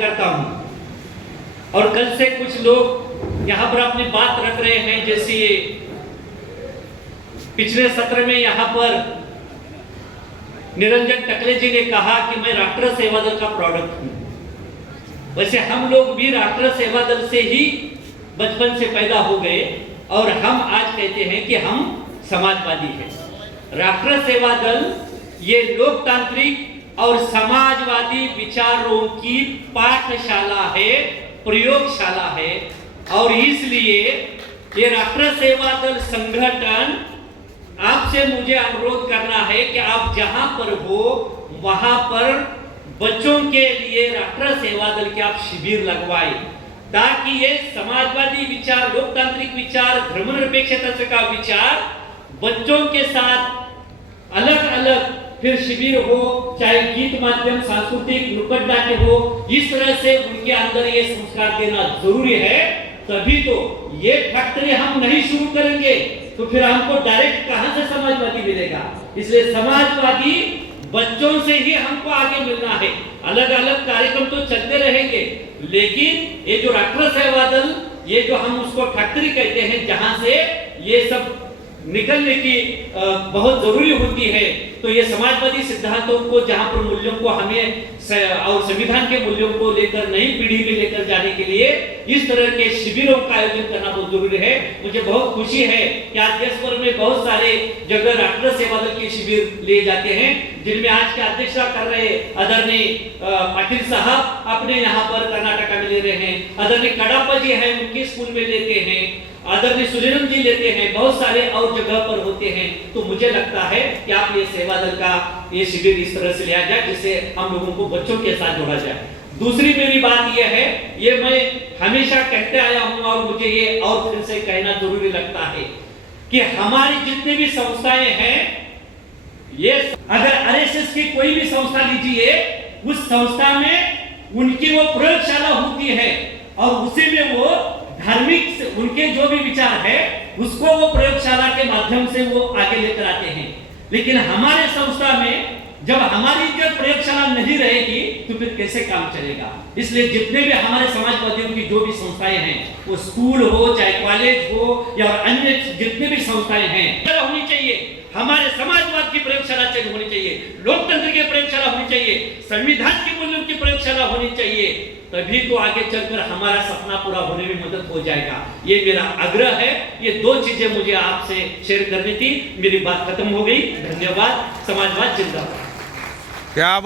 करता हूं। और कल से कुछ लोग यहाँ पर अपनी बात रख रहे हैं, जैसे पिछले सत्र में यहाँ पर निरंजन टकले जी ने कहा कि मैं राष्ट्र सेवा दल का प्रोडक्ट हूं। वैसे हम लोग भी राष्ट्र सेवा दल से ही बचपन से पैदा हो गए और हम आज कहते हैं कि हम समाजवादी हैं। राष्ट्र सेवा दल ये लोकतांत्रिक और समाजवादी विचारों की पाठशाला है, प्रयोगशाला है। और इसलिए ये राष्ट्र सेवा दल संगठन आपसे मुझे अनुरोध करना है कि आप जहां पर हो वहां पर बच्चों के लिए राष्ट्र सेवा दल के आप शिविर लगवाए, ताकि ये समाजवादी विचार, लोकतांत्रिक विचार, धर्मनिरपेक्षता का विचार बच्चों के साथ अलग अलग फिर शिविर हो, चाहे गीत माध्यम, सांस्कृतिक नुक्कड़ नाट्य हो, इस तरह से उनके अंदर ये संस्कार देना जरूरी है। तभी तो ये फैक्ट्री हम नहीं शुरू करेंगे तो फिर हमको डायरेक्ट कहां से समाजवादी मिलेगा। इसलिए समाजवादी बच्चों से ही हमको आगे मिलना है। अलग अलग कार्यक्रम तो चलते रहेंगे, लेकिन ये जो राष्ट्र सेवा दल, ये जो हम उसको फैक्ट्री कहते हैं, जहां से ये सब निकलने की बहुत जरूरी होती है, तो ये समाजवादी सिद्धांतों को, जहां पर मूल्यों को हमें और संविधान के मूल्यों को लेकर नई पीढ़ी में लेकर जाने के लिए इस तरह के शिविरों का आयोजन करना बहुत जरूरी है। मुझे बहुत खुशी है कि आज देश भर में बहुत सारे जगह राष्ट्र सेवा दल के शिविर लिए जाते हैं, जिनमें आज के अध्यक्षता कर रहे आदरणीय पाटिल साहब अपने यहाँ पर कर्नाटक में ले रहे हैं, आदरणीय कड़ाप्पा जी हैं उनके स्कूल में लेते हैं, आदरणीय सुजनम जी लेते हैं, बहुत सारे और जगह पर होते हैं। तो मुझे लगता है कि आप ये सेवा दल का ये शिविर इस तरह से लिया जाए जिससे हम लोगों को बच्चों के साथ जोड़ा जाए। दूसरी मेरी बात यह है, ये मैं हमेशा कहते आया हूं और मुझे ये और फिर से कहना जरूरी लगता है कि हमारी जितनी भी संस्थाएं हैं, ये अगर आरएसएस की कोई भी संस्था लीजिए, उस संस्था में उनकी वो प्रयोगशाला होती है और उसी में वो धार्मिक उनके जो भी विचार है उसको वो प्रयोगशाला के माध्यम से वो आगे लेकर आते हैं। लेकिन हमारे संस्था में जब हमारी जो प्रयोगशाला नहीं रहेगी तो फिर कैसे काम चलेगा। इसलिए जितने भी हमारे समाजवादियों की जो भी संस्थाएं हैं, वो स्कूल हो, चाहे कॉलेज हो या अन्य जितने भी संस्थाएं हैं, होनी चाहिए। हमारे समाजवाद की प्रयोगशाला होनी चाहिए, लोकतंत्र की प्रयोगशाला होनी चाहिए, संविधान के मूल्यों की प्रयोगशाला होनी चाहिए। तभी तो आगे चलकर हमारा सपना पूरा होने में मदद हो जाएगा। ये मेरा आग्रह है। ये दो चीजें मुझे आपसे शेयर करनी थी। मेरी बात खत्म हो गई। धन्यवाद। समाजवाद जिंदाबाद। क्या